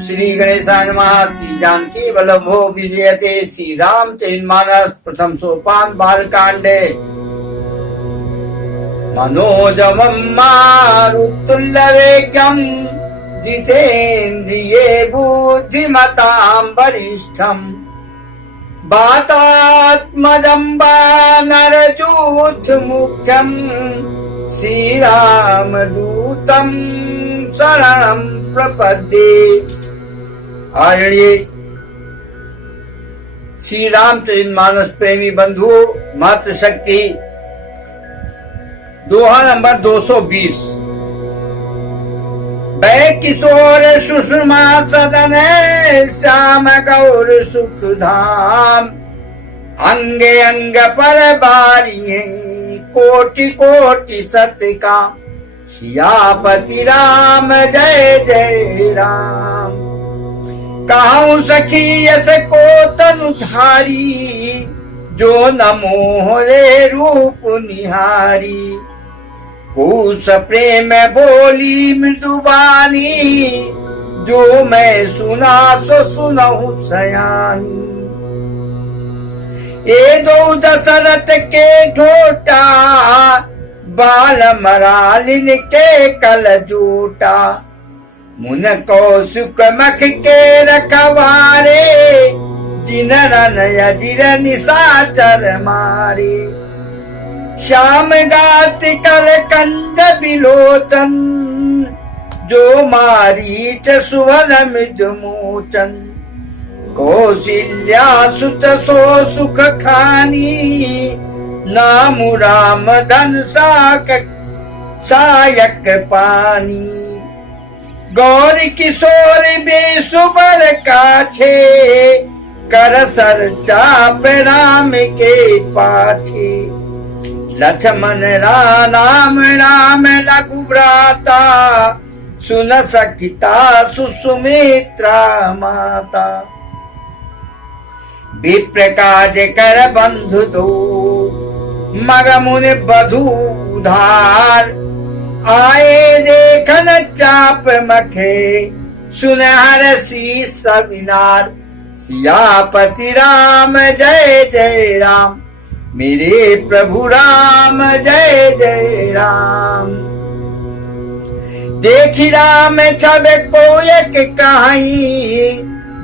श्री गणेशाय नमः। श्री जानकी वल्लभो विजयते। श्री रामचरितमानस प्रथम सोपान बालकांडे। मनोजवं मारुतुल्यवेगं जितेन्द्रिये बुद्धिमतां वरिष्ठम् वातात्मजं वानरयूथमुख्यं श्रीरामदूतं शरणं प्रपद्ये। आदरणीय श्री रामचरितमानस प्रेमी बंधु मातृशक्ति, दोहा नंबर 220। वै किशोर सुषमा सदन श्याम गौर सुख धाम। अंगे अंग पर बारी कोटि कोटि सत्य का। सियापति राम जय जय राम। कहूँ सखी यस को तनु धारी, जो न मोहरे रूप निहारी। कुश प्रेम बोली मृदुबानी, जो मैं सुना सो सुनहु सयानी। ए दो दशरथ के ढोटा, बाल मरालिन के कल जूटा। मुन कौशुक मख के रखवारे, जिन रन अजिर निशाचर मारे। श्याम गात कर कंद बिलोचन, जो मारीच सुवन मृदुमोचन। कौशल्या सुत सो सुख खानी, नामु राम धन सायक पानी। गौर किशोर बेसुबर काछे, कर सर चाप राम के पाछे। लक्ष्मण राम राम लघु भ्राता, सुन सखिता सुसुमित्रा माता। विप्र काज कर बंधु दो, मग मुनि बधू उधार। आए देखन चाप मखे, सुनहर शीस विनार। सियापति राम जय जय राम, मेरे प्रभु राम जय जय राम। देखी राम छब को एक कहाई,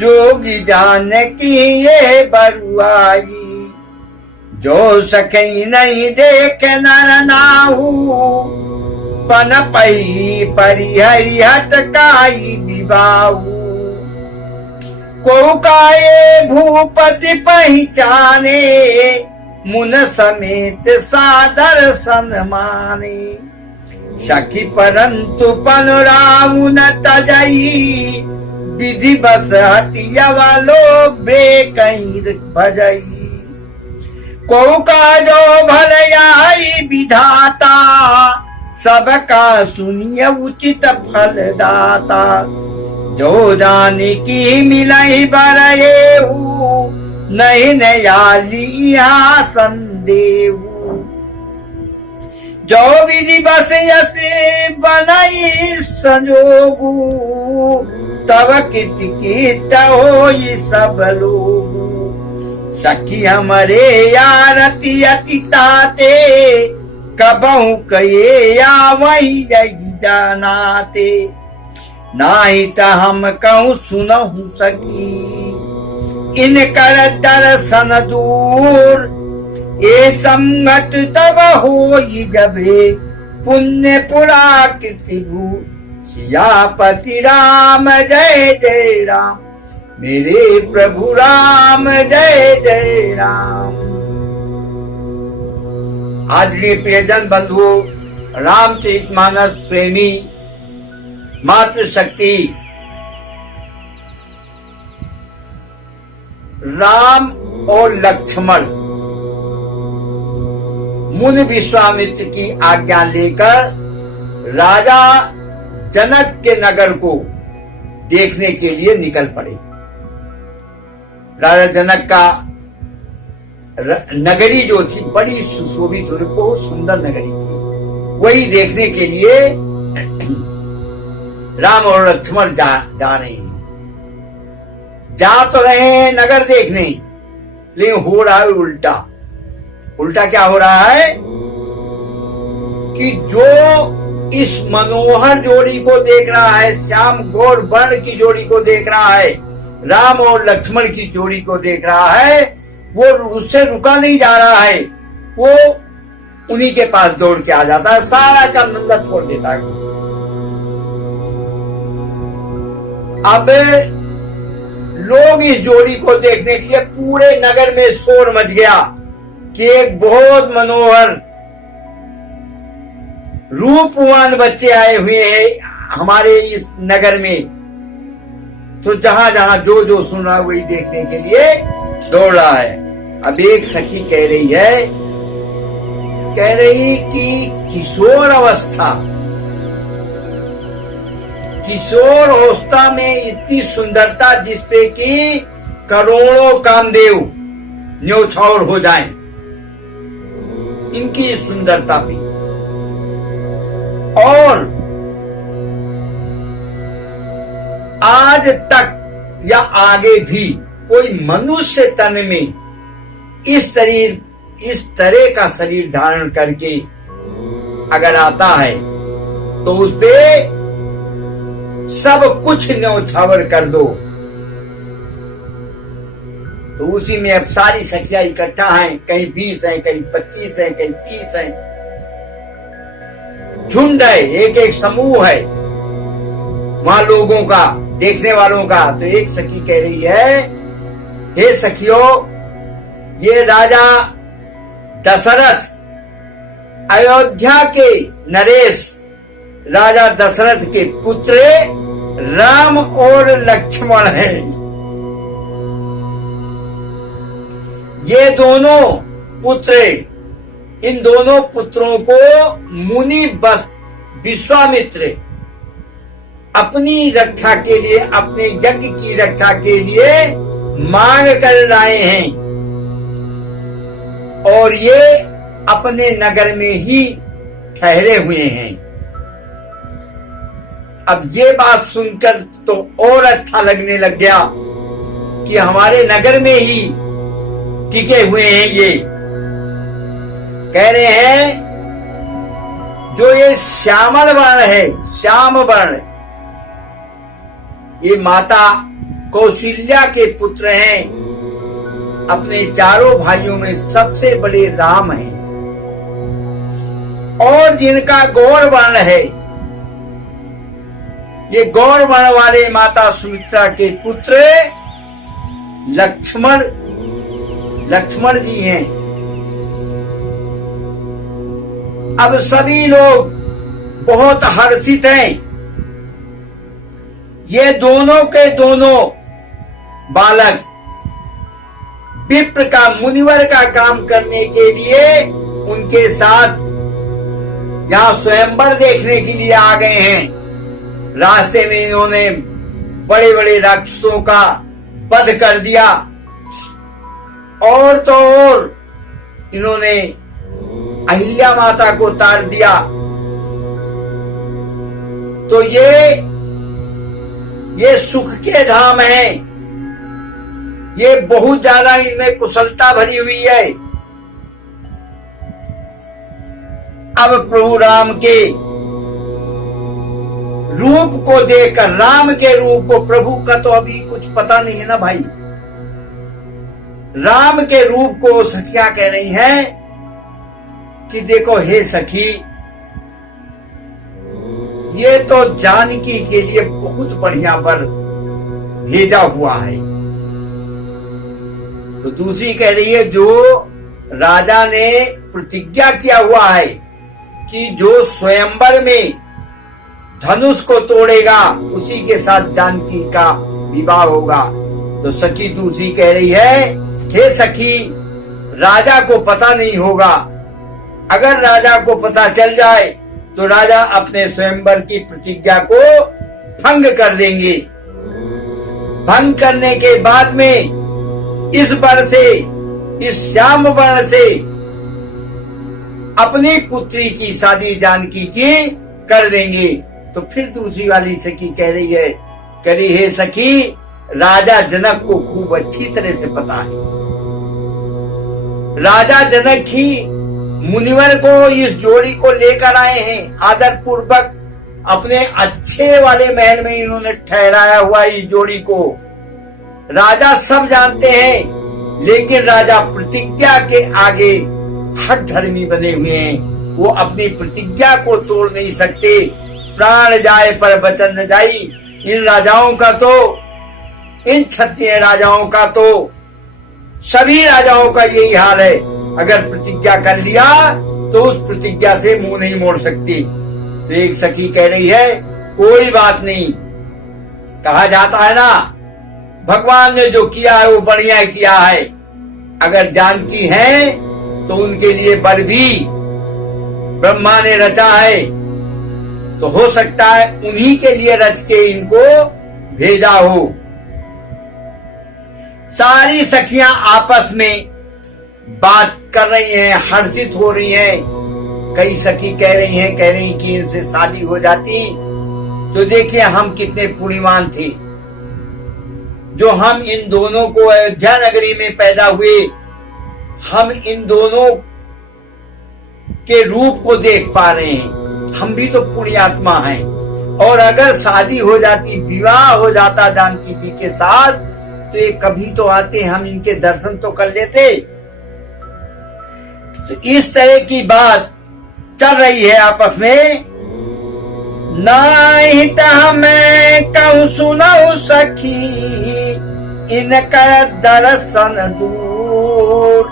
जोगी जानकी ये बरुआई। जो सखई नहीं देख नर नाहू, पन पई परिहरि हटकाई विबाहू। को काये भूपति पहचाने, मुन समेत सादर सन्माने। सखी परंतु पनुराऊ न तजई, विधि बस हटिया वालो बेकहीं भजई। को काजो भलयाई विधाता, सबका सुनिय उचित फल दाता। जो जानकी मिलहि बरहेऊ, नहीं नयालिया संदेहू। जो विधि बस यस बनई संजोगू, तब कीर्ति कीर्त होई सब लोगू। सखी हमरे यारति अति ताते, कबहू कये या वही यही जानाते। नाही त हम कहूँ सुनहु सखी, इनकर दर्शन दूर। ए संगत तब होई जबे, पुण्य पुराकृति भू। सियापति राम जय जय राम, मेरे प्रभु राम जय जय राम। आदरणीय प्रियजन बंधु, रामचरितमानस प्रेमी मातृशक्ति, राम और लक्ष्मण मुनि विश्वामित्र की आज्ञा लेकर राजा जनक के नगर को देखने के लिए निकल पड़े। राजा जनक का नगरी जो थी बड़ी सुशोभित, बहुत सुंदर नगरी थी। वही देखने के लिए राम और लक्ष्मण जा रहे हैं। जा तो रहे हैं नगर देखने, लेकिन हो रहा है उल्टा। उल्टा क्या हो रहा है कि जो इस मनोहर जोड़ी को देख रहा है, श्याम गौर वर्ण की जोड़ी को देख रहा है, राम और लक्ष्मण की जोड़ी को देख रहा है, वो उससे रुका नहीं जा रहा है, वो उन्हीं के पास दौड़ के आ जाता है, सारा काम धंधा छोड़ देता है। अब लोग इस जोड़ी को देखने के लिए पूरे नगर में शोर मच गया कि एक बहुत मनोहर रूपवान बच्चे आए हुए हैं हमारे इस नगर में। तो जहां जहां जो जो सुन रहा है वही देखने के लिए दौड़ रहा है। अब एक सखी कह रही कि किशोर अवस्था में इतनी सुंदरता जिसपे कि करोड़ों कामदेव न्योछावर हो जाएं, इनकी सुंदरता पे। और आज तक या आगे भी कोई मनुष्य तन में इस तरह का शरीर धारण करके अगर आता है तो उसपे सब कुछ न्योछावर कर दो। तो उसी में अब सारी सखियां इकट्ठा हैं, कहीं 20 हैं, कहीं 25 हैं, कहीं 30 हैं, झुंड है, एक एक समूह है वहां लोगों का, देखने वालों का। तो एक सखी कह रही है, हे सखियों, ये राजा दशरथ, अयोध्या के नरेश राजा दशरथ के पुत्र राम और लक्ष्मण हैं। ये दोनों पुत्र, इन दोनों पुत्रों को मुनि विश्वामित्र अपनी रक्षा के लिए, अपने यज्ञ की रक्षा के लिए मांग कर लाए हैं और ये अपने नगर में ही ठहरे हुए हैं। अब ये बात सुनकर तो और अच्छा लगने लग गया कि हमारे नगर में ही टिके हुए हैं। ये कह रहे हैं जो ये श्यामल वर्ण है, श्याम वर्ण, ये माता कौशल्या के पुत्र हैं, अपने चारों भाइयों में सबसे बड़े राम हैं। और जिनका गौर वर्ण है, ये गौर वर्ण वाले माता सुमित्रा के पुत्र लक्ष्मण जी हैं। अब सभी लोग बहुत हर्षित हैं। ये दोनों के दोनों बालक विप्र का, मुनिवर का काम करने के लिए उनके साथ यहां स्वयंवर देखने के लिए आ गए हैं। रास्ते में इन्होंने बड़े बड़े राक्षसों का वध कर दिया और तो और इन्होंने अहिल्या माता को तार दिया। तो ये सुख के धाम हैं, ये बहुत ज्यादा इनमें कुशलता भरी हुई है। अब प्रभु राम के रूप को देखकर, राम के रूप को, प्रभु का तो अभी कुछ पता नहीं है ना भाई, राम के रूप को सखियां कह रही हैं कि देखो हे सखी, ये तो जानकी के लिए बहुत बढ़िया वर भेजा हुआ है। तो दूसरी कह रही है जो राजा ने प्रतिज्ञा किया हुआ है कि जो स्वयंवर में धनुष को तोड़ेगा उसी के साथ जानकी का विवाह होगा। तो सखी दूसरी कह रही है, हे सखी, राजा को पता नहीं होगा, अगर राजा को पता चल जाए तो राजा अपने स्वयंवर की प्रतिज्ञा को भंग कर देंगे। भंग करने के बाद में इस वर्ण से, इस श्याम वर्ण से अपनी पुत्री की शादी जानकी की कर देंगे। तो फिर दूसरी वाली सखी कह रही है, हे सखी, राजा जनक को खूब अच्छी तरह से पता है। राजा जनक ही मुनिवर को इस जोड़ी को लेकर आए हैं। आदर पूर्वक अपने अच्छे वाले महल में इन्होंने ठहराया हुआ इस जोड़ी को। राजा सब जानते हैं, लेकिन राजा प्रतिज्ञा के आगे हठ धर्मी बने हुए हैं। वो अपनी प्रतिज्ञा को तोड़ नहीं सकते। प्राण जाए पर वचन न जाई। इन राजाओं का तो, इन क्षत्रिय राजाओं का तो, सभी राजाओं का यही हाल है। अगर प्रतिज्ञा कर लिया तो उस प्रतिज्ञा से मुंह नहीं मोड़ सकती। तो एक सखी कह रही है, कोई बात नहीं। कहा जाता है ना, भगवान ने जो किया है वो बढ़िया किया है। अगर जानकी है तो उनके लिए वर भी ब्रह्मा ने रचा है, तो हो सकता है उन्हीं के लिए रच के इनको भेजा हो। सारी सखियां आपस में बात कर रही हैं, हर्षित हो रही हैं। कई सखी कह रही कि इनसे शादी हो जाती तो देखिए हम कितने पुण्यवान थे, जो हम इन दोनों को अयोध्या नगरी में पैदा हुए। हम इन दोनों के रूप को देख पा रहे हैं। हम भी तो पुण्यात्मा हैं। और अगर शादी हो जाती, विवाह हो जाता जानकी जी के साथ, तो ये कभी तो आते, हम इनके दर्शन तो कर लेते। तो इस तरह की बात चल रही है आपस में। नहीं तो मैं कहूँ सुनाऊ सखी, इनका दर्शन दूर।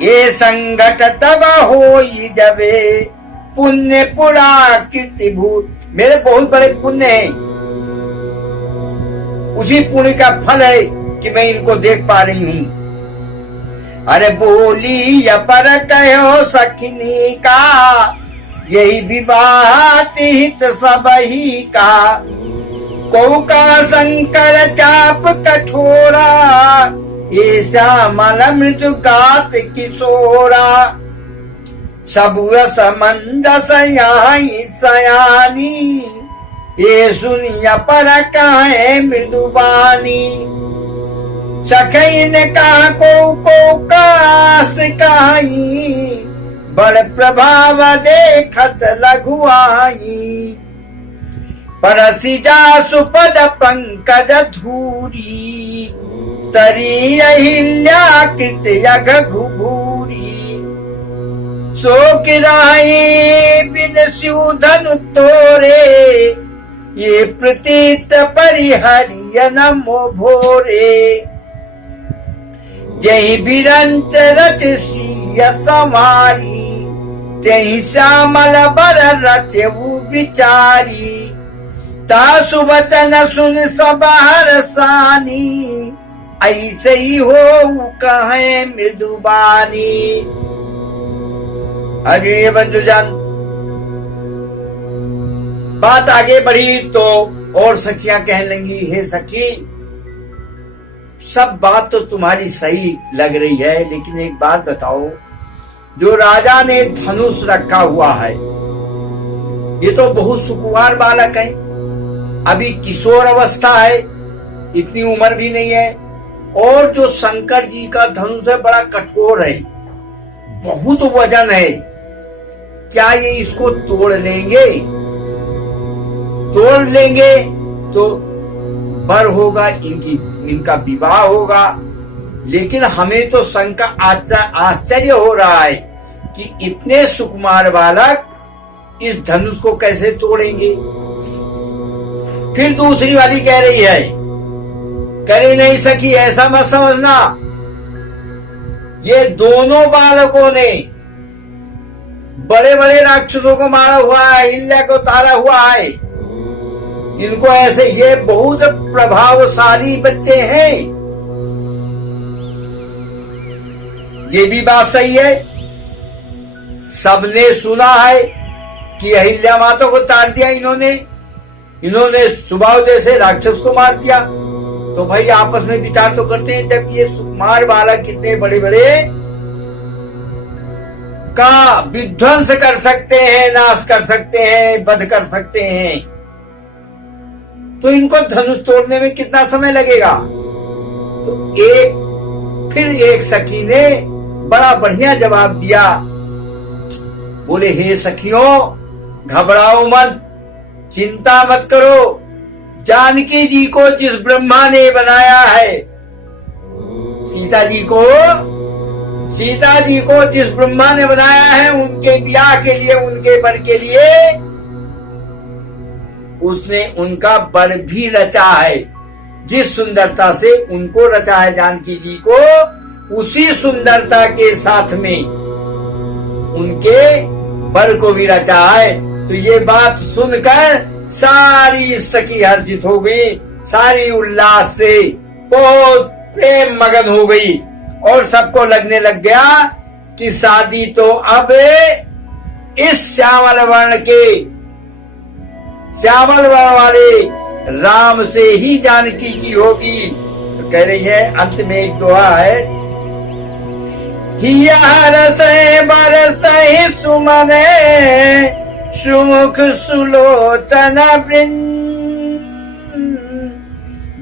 ये संगत तब होई जबे, पुण्य पुरा कीर्ति भूत। मेरे बहुत बड़े पुण्य हैं, उसी पुण्य का फल है कि मैं इनको देख पा रही हूँ। अरे बोली या पर कहो सखनी का, यही विवाह हित सब ही का। को का शंकर चाप कठोरा, ये श्यामल मृदु गात किशोरा। सब समंजस यहाँ सयानी, ये सुनिया पर काहे मृदुबानी। सखैन का को कास कहाई, बड़ प्रभाव देखत लघुआई। परसिजा सुपद पंकज धूरी, तरी अहिल्या कृत यग घुघूरी। सो किराई बिन स्यूधन तोरे, ये प्रतीत परिहरिय नमो भोरे। जही बिरंच रच सिय समारी, तही श्यामल बर रचऊ विचारी। तासु वचन सुन सब हरसानी, ऐसे ही हो कहे मृदुबानी। आदरणीय बंधुजन, बात आगे बढ़ी तो और सखियां कहने लगी, हे सखी, सब बात तो तुम्हारी सही लग रही है, लेकिन एक बात बताओ, जो राजा ने धनुष रखा हुआ है, ये तो बहुत सुकुमार बालक है, अभी किशोर अवस्था है, इतनी उम्र भी नहीं है। और जो शंकर जी का धनुष है बड़ा कठोर है, बहुत वजन है। क्या ये इसको तोड़ लेंगे? तोड़ लेंगे तो बर होगा, इनका विवाह होगा। लेकिन हमें तो शंका आश्चर्य हो रहा है कि इतने सुकुमार बालक इस धनुष को कैसे तोड़ेंगे। फिर दूसरी वाली कह रही है, करी नहीं सकी, ऐसा मत समझना, ये दोनों बालकों ने बड़े बड़े राक्षसों को मारा हुआ है, अहिल्या को तारा हुआ है। इनको ऐसे, ये बहुत प्रभावशाली बच्चे हैं। ये भी बात सही है, सबने सुना है कि अहिल्या माता को तार दिया इन्होंने सुबाहुदेव से राक्षस को मार दिया। तो भाई आपस में विचार तो करते हैं, जब ये सुकुमार बालक कितने बड़े बड़े का विध्वंस कर सकते हैं, नाश कर सकते हैं, वध कर सकते हैं, तो इनको धनुष तोड़ने में कितना समय लगेगा। तो फिर एक सखी ने बड़ा बढ़िया जवाब दिया। बोले, हे सखियों, घबराओ मत, चिंता मत करो। जानकी जी को जिस ब्रह्मा ने बनाया है, सीता जी को जिस ब्रह्मा ने बनाया है, उनके ब्याह के लिए, उनके वर के लिए उसने उनका वर भी रचा है। जिस सुंदरता से उनको रचा है जानकी जी को, उसी सुंदरता के साथ में उनके वर को भी रचा है। तो ये बात सुनकर सारी सखी हर्षित हो गई, सारी उल्लास से बहुत प्रेम मगन हो गई और सबको लगने लग गया कि शादी तो अब इस श्यामल वर्ण वाले राम से ही जानकी की होगी। तो कह रही है, अंत में एक दोहा है, हिया रसै बरसै सुमने सुमुख सुलोचन वृंद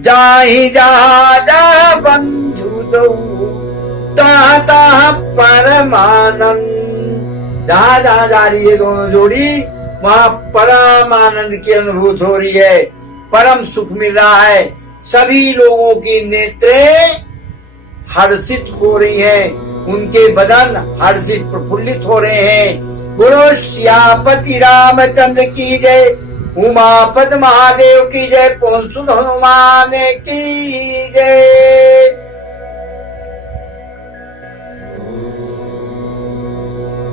जाहि जहाँ बंधु दो तहाँ तहाँ परमानंद। जहाँ जहाँ जा रही है दोनों जोड़ी, वहाँ परम आनंद की अनुभूत हो रही है, परम सुख मिल रहा है। सभी लोगों की नेत्रें हर्षित हो रही हैं, उनके बदन हर्षित प्रफुल्लित हो रहे हैं। बोलो श्यापति रामचंद्र की जय, उमापद महादेव की जय, पवन सुत हनुमान की जय।